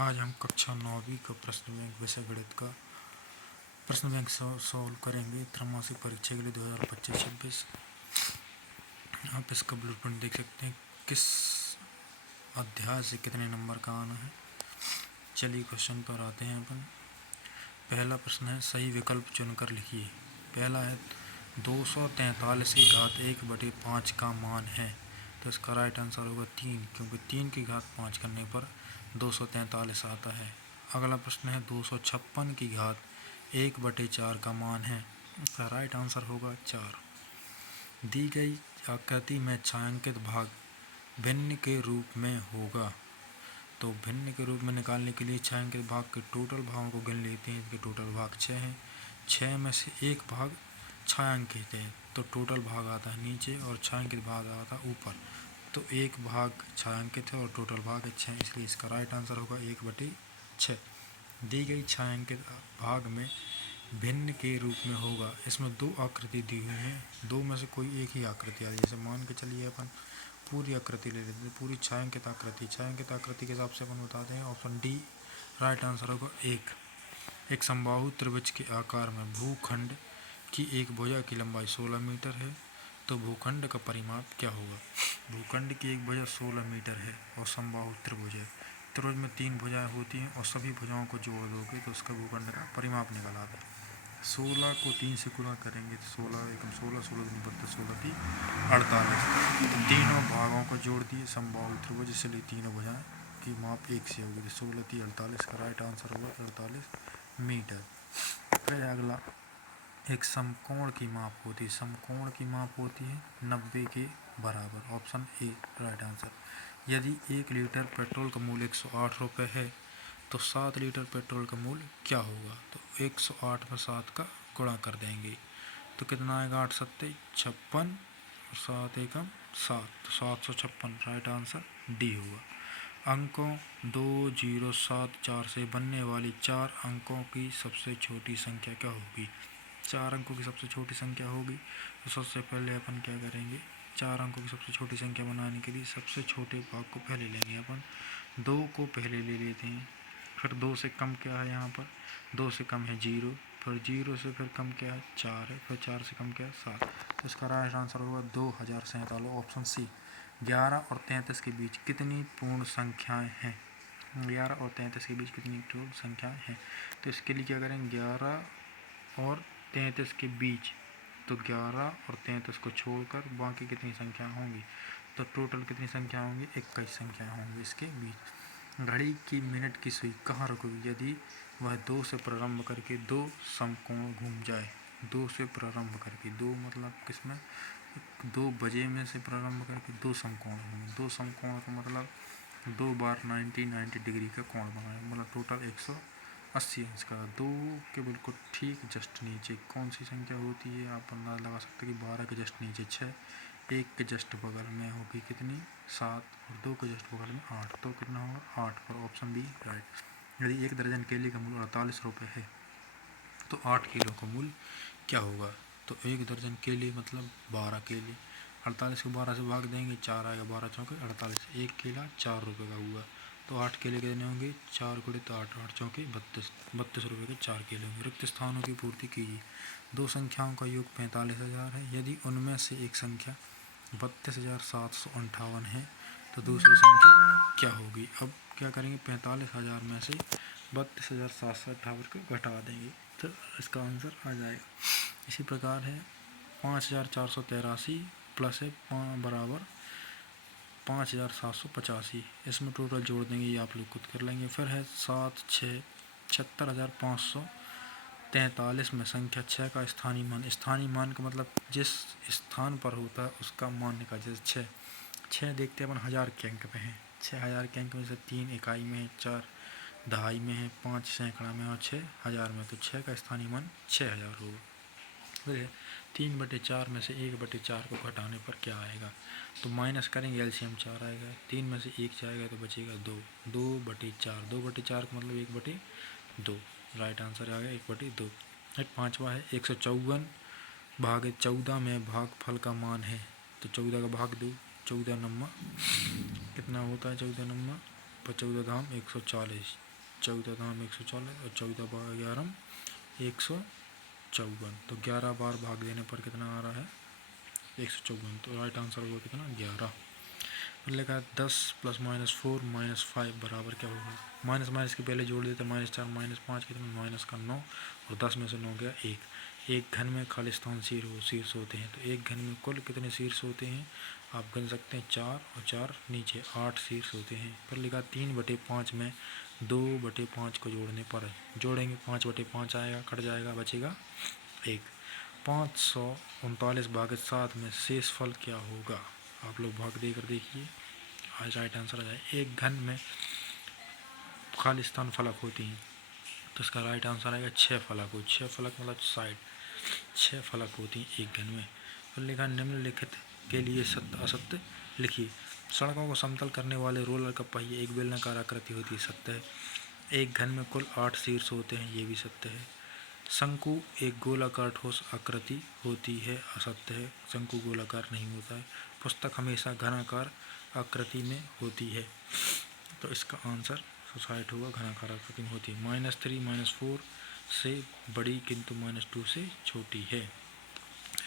आज हम कक्षा 9वीं का प्रश्न बैंक विषय गणित का प्रश्न बैंक सॉल्व करेंगे त्रैमासिक परीक्षा के लिए 2025-26। आप इसका ब्लूप्रिंट देख सकते हैं किस अध्याय से कितने नंबर का आना है। चलिए क्वेश्चन पर आते हैं अपन। पहला प्रश्न है सही विकल्प चुनकर लिखिए। पहला है 243 की घात 1/5 का मान है, तो इसका राइट आंसर होगा 3, क्योंकि 3 की घात 5 करने पर 243 आता है। अगला प्रश्न है 256 की घात 1/4 का मान है, इसका राइट आंसर होगा 4। दी गई आकृति में छायांकित भाग भिन्न के रूप में होगा, तो भिन्न के रूप में निकालने के लिए छायांकित भाग के टोटल भागों को गिन लेते हैं। इसके टोटल भाग 6 हैं। 6 में से एक भाग छायांकित है, तो टोटल भाग आता है नीचे और छायांकित भाग आता है ऊपर। तो एक भाग छायांकित है और टोटल भाग है 6, इसलिए इसका राइट आंसर होगा 1/6। दी गई छायांकित भाग में भिन्न के रूप में होगा। इसमें 2 आकृति दी हुई हैं, 2 में से कोई एक ही आकृति आ रही है। जैसे मान के चलिए अपन पूरी आकृति ले लेते हैं, पूरी छायांकित आकृति के हिसाब से अपन बताते हैं। ऑप्शन डी राइट आंसर होगा 1। एक समबाहु त्रिभुज के आकार में भूखंड की एक भुजा की लंबाई 16 मीटर है, तो भूखंड का परिमाप क्या होगा। भूखंड की एक भुजा 16 मीटर है और समबाहु त्रिभुज है। त्रिभुज में 3 भुजाएं होती हैं और सभी भुजाओं को जोड़ दोगे तो उसका भूखंड का परिमाप निकल आता है। 16 को 3 से गुणा करेंगे तो 16 एकम 16, 16 दूनी 32, 16 की 48। तो तीनों भागों को जोड़ दिए समबाहु त्रिभुज, इसलिए तीनों भुजाएं की माप 1 से होगी, तो 16 × 48 का राइट आंसर होगा 48 मीटर। फिर अगला एक समकोण की माप होती है। समकोण की माप होती है 90 के बराबर। Option A right answer. यदि 1 लीटर पेट्रोल का मूल्य 108 रुपये है, तो 7 लीटर पेट्रोल का मूल्य क्या होगा। तो 108 में 7 का गुणा कर देंगे तो कितना आएगा, 8 7 56 और 7 एकम 7, तो 756 राइट आंसर डी होगा। अंकों 2 0 7 4 से बनने वाली 4 अंकों की सबसे छोटी संख्या क्या होगी। 4 अंकों की सबसे छोटी संख्या होगी, तो सबसे पहले अपन क्या करेंगे, 4 अंकों की सबसे छोटी संख्या बनाने के लिए सबसे छोटे भाग को पहले लेंगे। अपन 2 को पहले ले लेते हैं, फिर 2 से कम क्या है यहाँ पर, 2 से कम है 0, फिर 0 से फिर कम क्या है 4 है, फिर 4 से कम क्या है 7, तो इसका राइट आंसर होगा 2047। Option C. 11 और 33 के बीच कितनी पूर्ण संख्याएँ हैं। 11 और 33 के बीच कितनी पूर्ण संख्याएँ हैं, तो इसके लिए क्या करेंगे, 11 और 33 के बीच, तो 11 और 33 को छोड़कर बाकी कितनी संख्या होंगी, तो टोटल कितनी संख्या होंगी, 21 संख्या होंगी इसके बीच। घड़ी की मिनट की सुई कहाँ रुकेगी यदि वह 2 से प्रारंभ करके 2 समकोण घूम जाए। 2 से प्रारंभ करके 2 मतलब किसमें, 2 बजे में से प्रारंभ करके 2 समकोण होंगे। 2 समकोण का मतलब 2 बार 90 डिग्री का कोण बनाए, मतलब टोटल 180 अंश का। 2 के बिल्कुल ठीक जस्ट नीचे कौन सी संख्या होती है, आप अंदाज़ा लगा सकते हैं कि 12 के जस्ट नीचे 6, 1 के जस्ट बगल में होगी कितनी 7 और 2 के जस्ट बगल में 8, तो कितना होगा 8 पर। Option B right. यदि 1 दर्जन केले का मूल्य 48 रुपये है, तो 8 किलो का मूल्य क्या होगा। तो 1 दर्जन केले मतलब 12 केले, 48 को 12 से भाग देंगे, 4 आएगा, 12 चौके 48, 1 केला 4 रुपये का हुआ, तो 8 केले कितने होंगे, 4 × 8, 8 चौके 32, 32 रुपये के 4 केले होंगे। रिक्त स्थानों की पूर्ति कीजिए। 2 संख्याओं का योग 45,000 है, यदि उनमें से एक संख्या 32,758 है, तो दूसरी संख्या क्या होगी। अब क्या करेंगे, 45,000 में से 32,758 को घटा देंगे, तो इसका आंसर आ जाएगा। इसी प्रकार है 5,483 प्लस है बराबर 5,785, इसमें टोटल जोड़ देंगे, ये आप लोग खुद कर लेंगे। फिर है 7 6 76,543 में संख्या 6 का स्थानीय मान। स्थानीय मान का मतलब जिस स्थान पर होता है उसका मान निकाल। जैसे 6 देखते हैं अपन 1000 के अंक में है, 6000 के अंक में से 3 इकाई में है, 4 दहाई में है, 5 सैकड़ा में और 6 हज़ार में, तो 6 का स्थानीय मान 6000 होगा। फिर 3/4 में से 1/4 को घटाने पर क्या आएगा, तो माइनस करेंगे, एलसीएम 4 आएगा, 3 में से 1 जाएगा तो बचेगा 2, 2/4, 2/4 का मतलब 1/2, राइट आंसर आ गया 1/2। एक पाँचवा है 154 भाग 14 में भागफल का मान है, तो 14 का भाग 2, 14 नम्मा कितना होता है, 14 नम्मा 14 धाम 140, 14 दाम 140 और 14 बार 11 154। तो 11 बार भाग देने पर कितना आ रहा है 154। तो राइट आंसर होगा कितना 11। फिर लिखा है 10 + -4 - 5 बराबर क्या होगा। माइनस माइनस के पहले जोड़ देते -4 - 5 कितना माइनस का 9 और 10 में से 9 गया 1। एक घन में खालिस्तान शीर्ष होते हैं। तो एक घन में कुल कितने शीर्ष होते हैं आप गिन सकते हैं 4 और 4 नीचे 8 शीर्ष होते हैं। फिर लिखा 3/5 में 2/5 को जोड़ने पर जोड़ेंगे 5/5 आएगा कट जाएगा बचेगा 1। 539 भागित 7 में शेष फल क्या होगा। आप लोग भाग देकर देखिए आज राइट आंसर आ जाए। एक घन में खालिस्तान फलक होती हैं तो इसका राइट आंसर आएगा 6 फलक हो। 6 फलक मतलब साइड 6 फलक होती हैं एक घन में। फिर लिखा निम्नलिखित के लिए सत्य असत्य लिखिए। सड़कों को समतल करने वाले रोलर का पहिया एक बेलनाकार आकृति होती है सत्य है। एक घन में कुल 8 शीर्ष होते हैं ये भी सत्य है। शंकु एक गोलाकार ठोस आकृति होती है असत्य है। शंकु गोलाकार नहीं होता है। पुस्तक हमेशा घनाकार आकृति में होती है तो इसका आंसर सोसाइट होगा घनाकार आकृति में होती है। -3 - 4 से बड़ी किंतु -2 से छोटी है।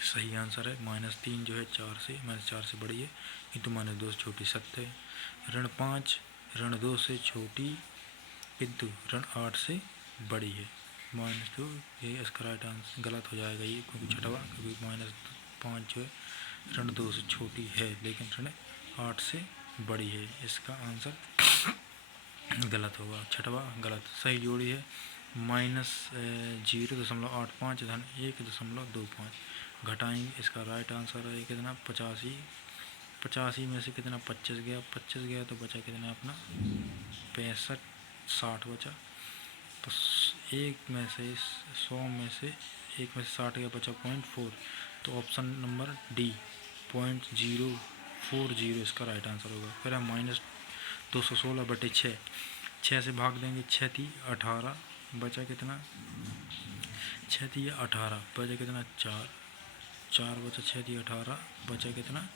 सही आंसर है -3 जो है 4 से -4 से बड़ी है किंतु -2 से छोटी सत्य है। ऋण 5 ऋण 2 से छोटी किंतु ऋण 8 से बड़ी है -2 ये इसका राइट आंसर गलत हो जाएगा ये क्योंकि छठवा क्योंकि -5 जो है ऋण 2 से छोटी है लेकिन ऋण 8 से बड़ी है। इसका आंसर गलत होगा छठवा गलत। सही जोड़ी है -0.85 धन 1.25 घटाएंगे इसका राइट आंसर है कितना 85। 85 में से कितना 25 गया 25 गया तो बचा कितना अपना 65 60 बचा। तो 1 में से 100 में से 1 में से 60 गया बचा 0.4 तो ऑप्शन नंबर डी 0.040 इसका राइट आंसर होगा। फिर है -216/6 6 से भाग देंगे 6 × 18 बचा कितना 6 × 18 बचा कितना 4 4 बचा 6 × 18 बचा कितना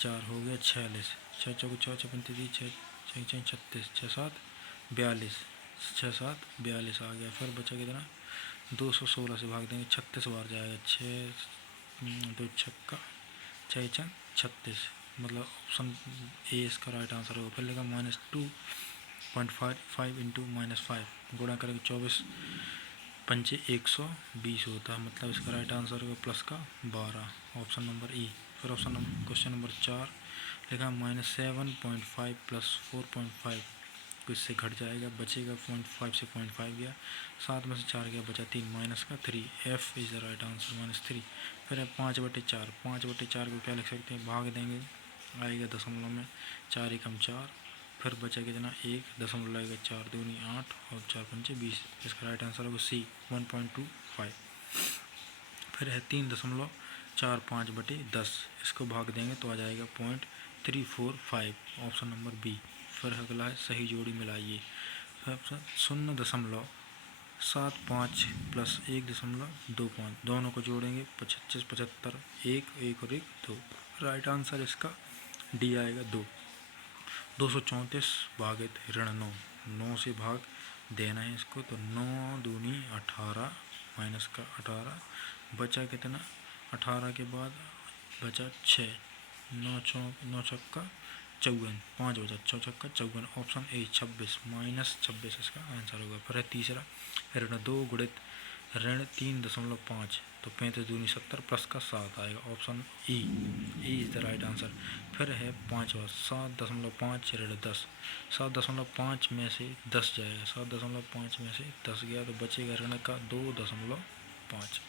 4 हो गया 46 6 × 4 = 35 6 × 36 6 × 7 42 6 × 7 42 आ गया। फिर बचा कितना 216 से भाग देंगे 36 बार जाएगा 6 2 छक्का 6 × 36 मतलब ऑप्शन ए इसका राइट आंसर होगा। फिर लेगा -2.5 × -5 गुणा करेंगे 24 पंचे 120 होता है मतलब इसका राइट आंसर होगा प्लस का 12 ऑप्शन नंबर ई। फिर क्वेश्चन नंबर 4 लिखा -7.5 + 4.5 को इससे घट जाएगा बचेगा 0.5 से 0.5 गया 7 में से 4 गया बचा 3 माइनस का 3 F is the right answer -3। फिर 5/4 5/4 को क्या लिख सकते हैं भाग देंगे आएगा दशमलव में 4 × 4 फिर बचा कितना 1 दशमलव लगेगा 4 दूनी 8 और 4 पंचे 20 इसका राइट आंसर होगा सी 1.25। फिर है 3.45/10 इसको भाग देंगे तो आ जाएगा 0.345 ऑप्शन नंबर बी। फिर अगला है सही जोड़ी मिलाइए 0.75 + 1.25 दोनों को जोड़ेंगे 25 75 1 1 और 1 2 राइट आंसर इसका डी आएगा 2। 234 भागित ऋण 9 से भाग देना है इसको तो 9 दूनी 18 माइनस का 18 बचा कितना 18 के बाद बचा 6 9 छक्का 54 5 बचा 6 छक्का 54 ऑप्शन ए 26 -26 इसका आंसर होगा। फिर है तीसरा ऋण 2 गुणित ऋण 3.5 तो 35 दूनी 70 प्लस का 7 आएगा option E is the right answer. फिर है पाँचवा 7.5 ऋण 10 7.5 में से 10 जाएगा 7.5 में से 10 गया तो बचेगा ऋण का 2.5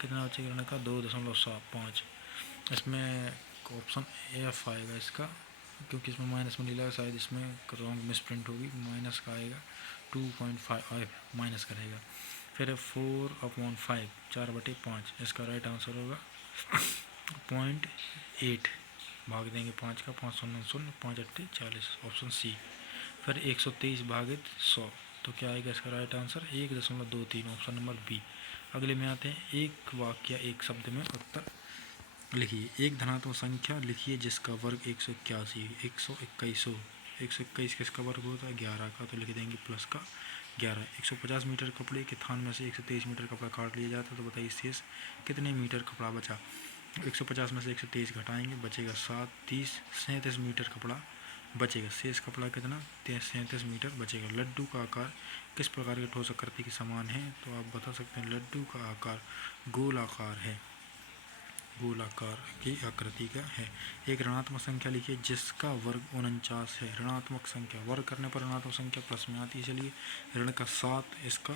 कितना बचेगा ऋण का 2.5 इसमें ऑप्शन एफ आएगा इसका क्योंकि इसमें माइनस में नहीं लगा शायद इसमें रॉन्ग मिसप्रिंट होगी माइनस का आएगा 2.5 माइनस करेगा। फिर 4/5 4/5 इसका राइट आंसर होगा 0.8 भाग देंगे 5 का 5 0 0 5 8 40 ऑप्शन सी। फिर 123 भागित 100 तो क्या आएगा इसका right answer 1.23 option number B. अगले में आते हैं एक वाक्य एक शब्द में उत्तर लिखिए। एक धनात्मक संख्या लिखिए जिसका वर्ग 181 121 121 किसका वर्ग होता है? 11 का, तो लिख देंगे प्लस का 11। 150 मीटर कपड़े के थान में से 123 मीटर कपड़ा काट लिया जाता है, तो बताइए शेष कितने मीटर कपड़ा बचा? 150 में से 123 घटाएंगे, बचेगा 7, 30, 37 मीटर कपड़ा बचेगा। शेष कपड़ा कितना? 37 मीटर बचेगा। लड्डू का आकार किस प्रकार के ठोस आकृति के समान है? तो आप बता सकते हैं लड्डू का आकार गोलाकार है, गोलाकार की आकृति का है। एक ऋणात्मक संख्या लिखिए जिसका वर्ग 49 है। ऋणात्मक संख्या वर्ग करने पर ऋणात्मक संख्या प्लस में आती है, चलिए ऋण का 7 इसका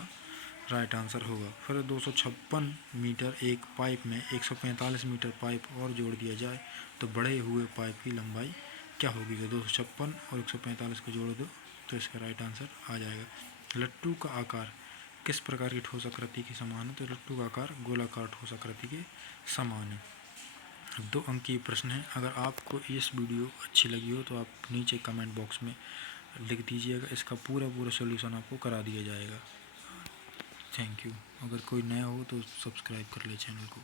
राइट आंसर होगा। फिर 256 मीटर एक पाइप में 145 मीटर पाइप और जोड़ दिया जाए तो बढ़े हुए पाइप की लंबाई क्या होगी? तो 256 और 145 को जोड़ दो तो इसका राइट आंसर आ जाएगा। लट्टू का आकार किस प्रकार की ठोस आकृति के समान है? तो लट्टू का आकार गोलाकार ठोस आकृति के समान है। 2 अंक की प्रश्न है। अगर आपको इस वीडियो अच्छी लगी हो तो आप नीचे कमेंट बॉक्स में लिख दीजिएगा, इसका पूरा सोल्यूशन आपको करा दिया जाएगा। Thank you. अगर कोई नया हो तो सब्सक्राइब कर ले चैनल को।